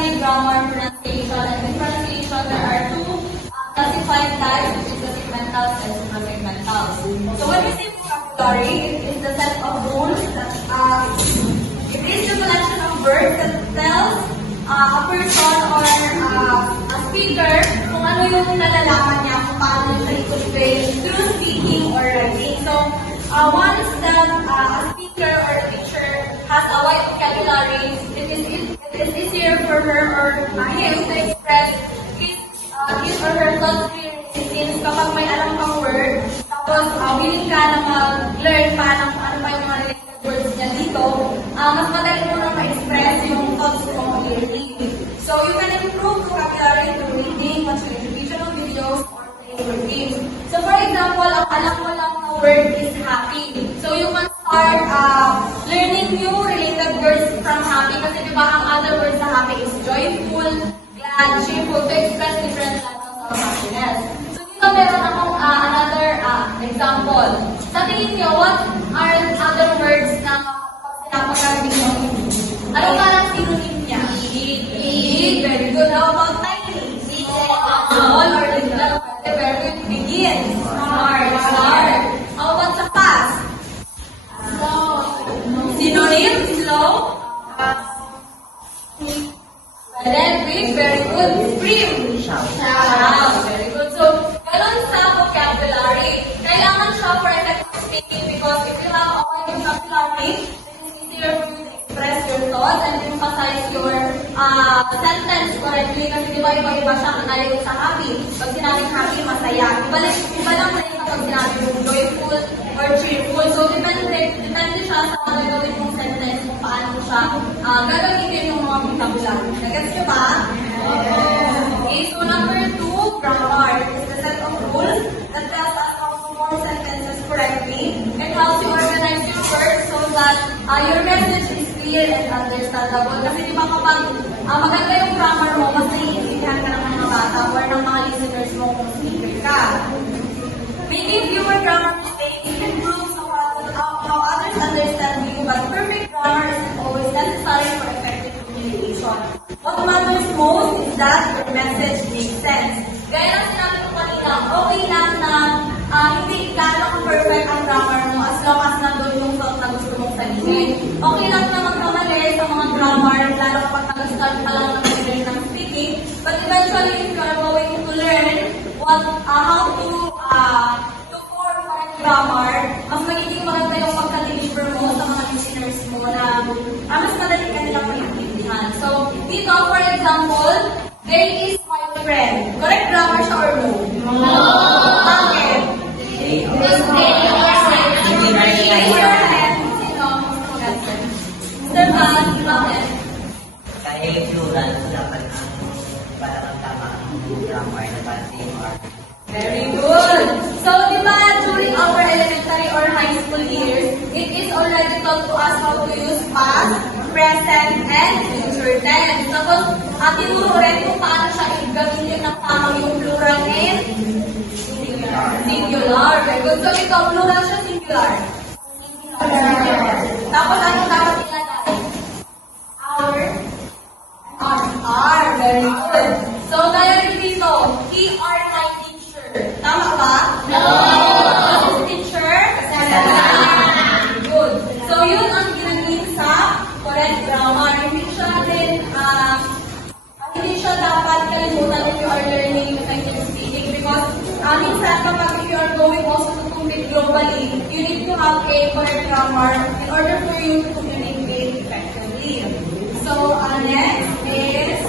study grammar, pronunciation, and in pronunciation there are two classified types, which is the segmentals and suprasegmentals. So when we say vocabulary, it is the set of rules that it is the collection of words that tells a person or a speaker kung ano yung nalalaman niya, kung paano siya i-convey through speaking or writing. So once that a speaker or a teacher has a wide vocabulary, it is easier for her or him to express his or her thoughts since kapag may alam kang word, tapos willing ka na mag-learn ano pa yung mga related words niya dito, mas madali mo na ma-express yung thoughts mo clearly. So you can improve vocabulary through reading, watching educational videos, or playing with games. So for example, ang alam mo lang na word is happy. So you can start learning new related words from happy kasi diba ang other words na happy is joyful, glad, cheerful, to express different levels of happiness. So dito meron akong another example. Sa tingin niyo, what are other words na pag sinapagkarinig mo? Ano parang synonym niya? Big. Very good. How about tiny? Small or little? Very good. Begin. Start. How about sa fast? Synonym? Slow? Electric. Very good. Scream. Shout. Very good. So, ganun sa vocabulary. Kailangan siya for effective speaking because if you have a wide vocabulary, it is easier for you to express your thoughts and emphasize your sentence correctly kasi di ba iba-iba siya kaya sa happy. Pag sinabing happy, masaya. Iba lang rin kapag sinabing joyful or cheerful. So, depende siya sa gagawin mong sentence kung paano siya gagawin yung mga vocabulary. Nagets nyo ba? Okay, so number 2, grammar. It is the set of rules that tells us how to form sentences correctly. It helps you organize your words so that your message is clear and understandable. Kasi di ba kapag maganda yung grammar mo, mas naiintindihan ka ng mga bata or ng mga listeners mo kung speaker ka. Making fewer grammar mistakes improves how others understand you, but perfect grammar isn't always necessary for effective communication. What matters most is that your message makes sense. Gaya lang sinabi ko kanina, okay lang na hindi gano'ng perfect ang grammar mo as long as nandun yung thought na gusto mong sabihin. Okay lang na magkamali sa mga grammar, lalo kapag nag-start pa lang ng speaking, but eventually if you are going to learn how to form correct grammar, mas magiging maganda yung pagka-deliver mo sa mga listeners mo na mas madali ka nilang maintindihan. So, dito, for example, they is my friend. Correct grammar siya or no? No! Bakit? Because they are raise your hand. Sino? Mr. Van, bakit? Dahil plural, dapat parang ang tama ang grammar na parang Very good. So, di ba, during our elementary or high school years, it is already taught to us how to use past, present, and future tense. Tapos, tinuro rin kung paano siya gamitin ng tamang yung plural and singular. Very good. So, ito, plural siya singular. Tapos, ano dapat ilagay? Our. Very good. So, dahil dito, he are my teacher. Tama ba? No! Teacher? Good. So, yun ang ginagin sa correct grammar. Hindi siya dapat kalimutan if you are learning effective speaking because minsan kapag if you are going also to compete globally, you need to have a correct grammar in order for you to communicate effectively. So, next is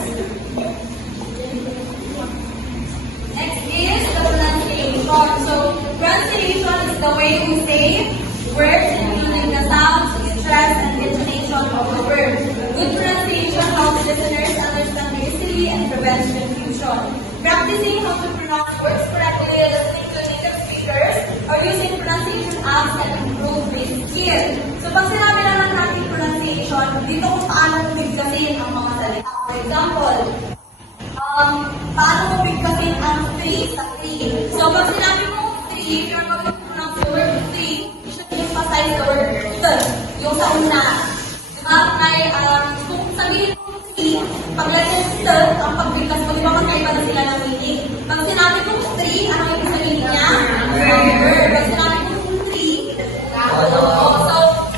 the pronunciation. So, pronunciation is the way we say words including the sounds, stress, and intonation of the word. Good pronunciation helps listeners understand easily and prevents confusion. Practicing how to pronounce words correctly, listening to native speakers, or using pronunciation apps can improve this skill. So, pag sinabi naman natin pronunciation, dito kung paano bigkasin ang mga salita. For example, paano mo bigkasin ang 3 sa 3. So, pag sinabi mo 3, if you're going to pronounce the word 3, you should emphasize the word the, yung sa una. Diba? Kaya, kung sabihin mo 3, pag letter T, ang pagbigkas mo, di ba magkaiba na sila ng meaning? Pag sinabi kong tree, ano yung sabihin niya? Verb. Pag sinabi kong tree, so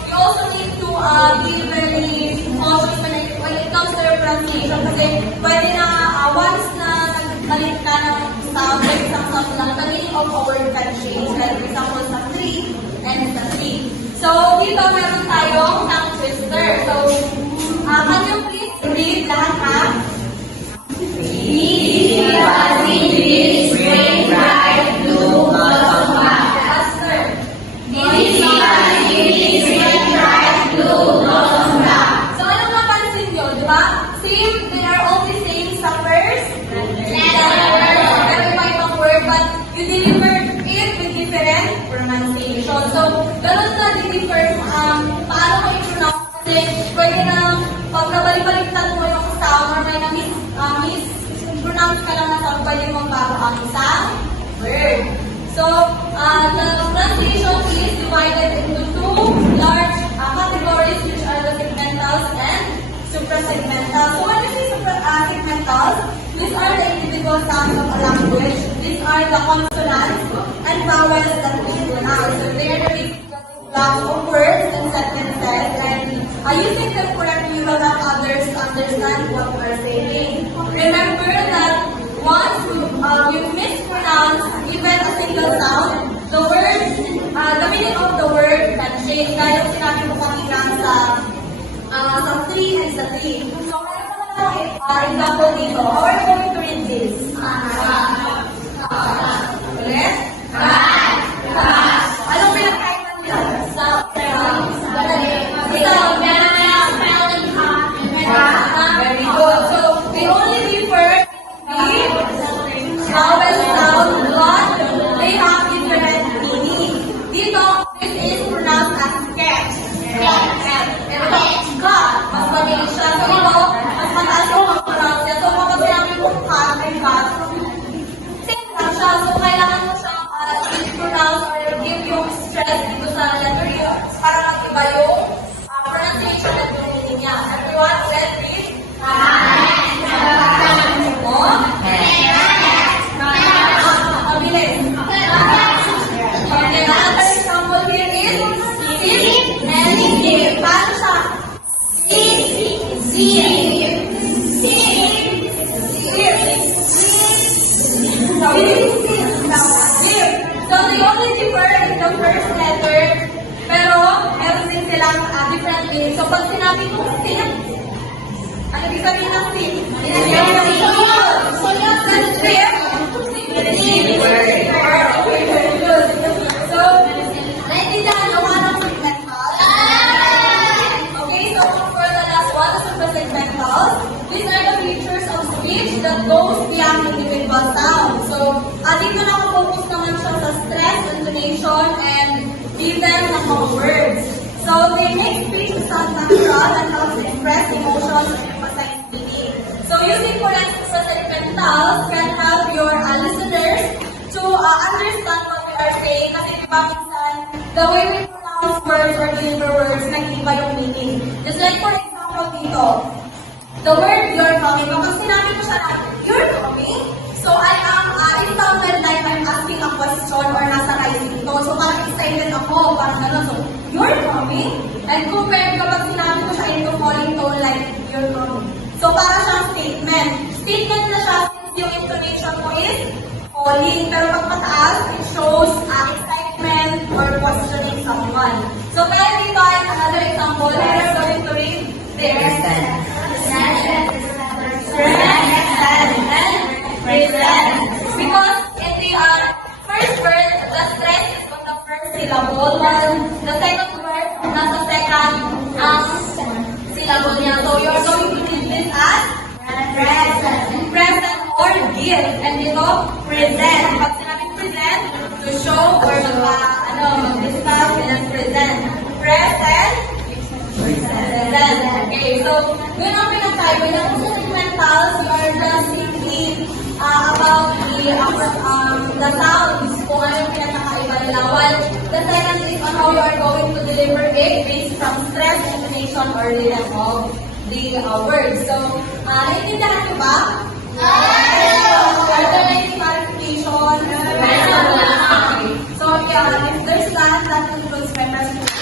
you also need to be very cautious when it comes to your pronunciation kasi pwede na once na nagkalit ka ng sound, like isang sound lang, the meaning of a word can change. Like for example, sa tree and sa tree. So, dito meron tayong tongue twister. So, can you please read lahat ha? So, anong napansin nyo, di ba? Same, they are all the same sa first letter. Pero iba-ibang word, but you delivered it with different pronunciation. So, ganun na di-differ paano mo i-pronounce kasi pwede na pag nabalik-baliktad mo yung sound or may mis-pronounce ka lang na sound, pwede mong bago ang isang word. So, the pronunciation is divided into two large categories which are the segmentals and suprasegmentals. So, when you say segmentals, these are the individual sounds of a language. These are the consonants and vowels that we pronounce. So, they are the basic blocks of words and sentences, and using them correctly, you will help others understand what we are saying. Remember that once you mispronounce even a single sound, the meaning of the word can change. Dahil sinabi mo kanina sa tree and sa tree. So, meron ko na example dito. How are you going to read this? Ulit? Anong pinagkaitan nila? Very good. So, we only differ in vowel sound, but they have different meaning. Dito, this is pronounced as cat. Ito, cat. Mas mabilis siya. So, ito, mas mataas yung mag-pronounce niya. So, kapag sinabi kong cat ay cat, same lang siya. So, kailangan mo siya i-pronounce or give yung stress dito sa letter U para mag-iba yung pronunciation at yung meaning niya. Everyone, let's read. Mabilis. Okay, another example here is sip and sip. Paano siya? So they only differ in the first letter, pero meron din silang different meaning. So pag sinabi kong sip, ano ibig sabihin ng sip? So, naintindihan nyo kung anong segmentals? Okay, so for the last one, the suprasegmentals, these are the features of speech that goes beyond individual sound. So, dito nakafocus naman siya sa stress, intonation, and even ng mga words. So, they make speech sound natural and helps express emotions and emphasize meaning. So, using correct suprasegmentals can help your listeners to understand what we are saying. Kasi diba minsan, the way we pronounce words or deliver words, nag-iba yung meaning. Just like for example dito, the word you're coming, kapag sinabi ko siya na, you're coming, so I am, it sounded like I'm asking a question or nasa rising tone. So parang excited ako, parang gano'n. So, you're coming, and compared kapag sinabi ko siya into falling tone like, you're coming. So para siyang statement. Statement na siya since yung intonation mo is falling. Pero pag mataas, it shows excitement or questioning someone. So kaya dito ay another example. We are going to read this. Present. Because in the first word, the stress is on the first syllable, while the second word, nasa second syllable niya. So you're going to read this as present or give. And dito, present. Pag sinabi present, to show or mag-discuss, and present. Present. Okay, so, yun ang pinagkaiba na kung sa segmentals, you are just simply about the sounds, kung ano yung pinagkakaiba nila. While the second is on how you are going to deliver it based from stress, intonation, or rhythm of the words. So, naiintindihan niyo ba? Are there any clarifications? Okay. So, yeah, if there's that includes my presentation.